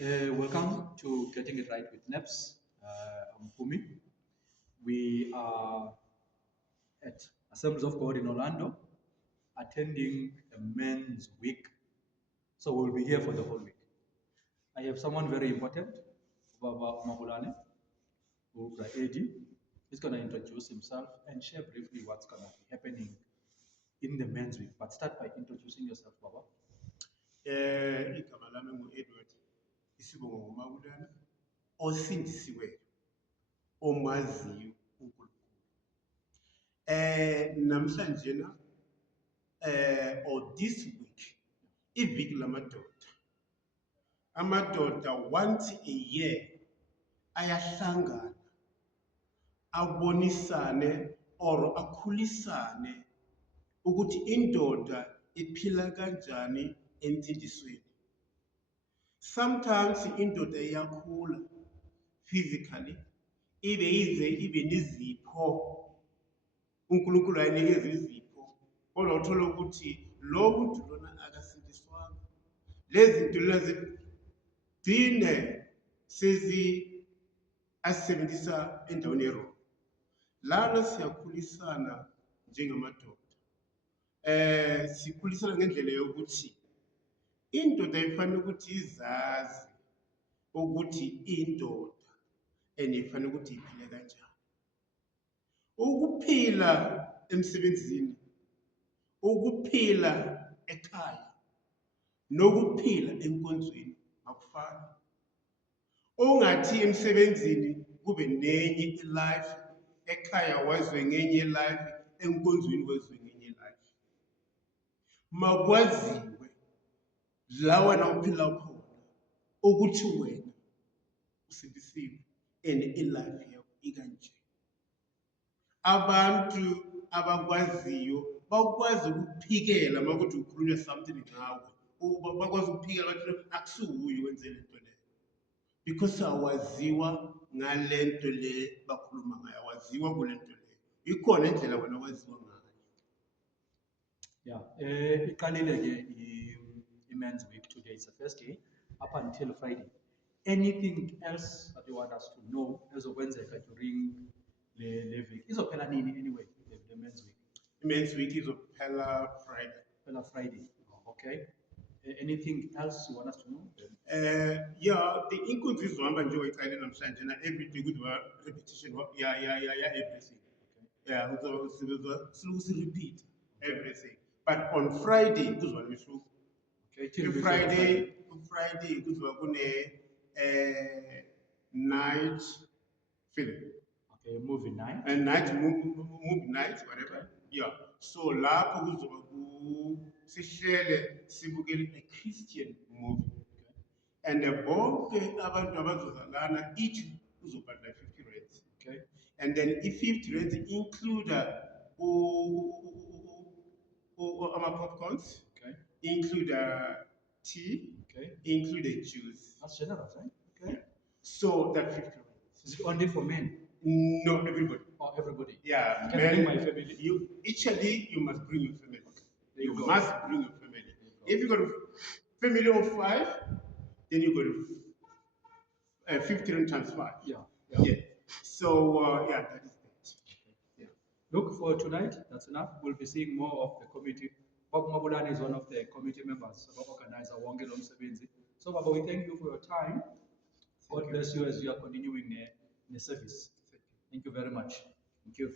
Welcome to Getting It Right with NEPS. I'm Pumi. We are at Assemblies of God in Orlando, attending a men's week. So we'll be here for the whole week. I have someone very important, Baba Mabulane, who's Eddie. He's going to introduce himself and share briefly what's going to be happening in the men's week. But start by introducing yourself, Baba. Igama lami ngu-Edward Isibongo Mabulane, osindisiweyo, omaziyo uNkulunkulu. Namhlanje or this week, iviki lamadoda. Amadoda once a year ayahlangana abonisane or akhulisane ukuthi indoda iphila kanjani emthindisweni. Sometimes indoda iyakhula physically, ibe nizipho, uNkulunkulu ayinikeza izipho, kodwa uthola ukuthi lo muntu lona akasindiswanga. Lezi zinto lezi zigcine asebenzisa endaweni erona. Lana siyakhulisana njengamadoda. Sikhulisana ngendlela yokuthi indoda ifanele ukuthi izazi ukuthi indoda ifanele ukuthi iphile kanjani. Ukuphila emsebenzini, ukuphila ekhaya, nokuphila enkonzweni akufani. Ongathi emsebenzini kube nenye ilife, ekhaya wazwe ngenye life, enkonzweni wazwe ngenye life. Makwaziwe la wena uphila khona ukuthi wena usindisiwe and ilife yakho ikanje. Abantu abakwaziyo bakwazi ukuphikela makuthi ukhulunywa something ngawe, bakwazi ukuphikela bathi akusuhuye wenze lento le, because awaziwa ngale nto le bakhuluma ngayo, awaziwa kule nto le, ikhona indlela wena waziwa ngayo. Yeah, iqalile ke i-men's week. Today is the first day up until Friday. Anything else that you want us to know ezokwenzeka during the week? Izophela nini anyway, the men's week? The men's week izophela Friday. Phela Friday. Okay. Anything else you want us to know? Yeah, the inkunzi izohamba nje oyiqale namhlanje na every day kuzoba repetition everything. Yeah, uzoba repeat everything. But on Friday kuzoba nemehluko. Okay, Friday kuzoba kune night film. Okay, movie night. Movie night, whatever. Okay. Yeah. So lapho kuzoba sihlele sibukele a Christian movie. Okay. And bonke abantu abazozalana each uzobhadala 50 rands. Okay. And then if 50 rands include our popcorns, okay, include tea, okay, include juice. That's generous, right? Okay. Yeah. So that 50 rands. Is it only for men? No, everybody. Oh, everybody. Yeah, can bring my family. You must bring your family. Okay. You must bring your family. If you got a family of 5, then you got 50 times 5. Yeah. So that is it. Yeah. Look, for tonight, that's enough. We'll be seeing more of the committee. Bob Mabulane is one of the committee members, organizer Wongelo Msebenzi. So, Baba, we thank you for your time. God bless you as you are continuing the service. Thank you very much. Thank you.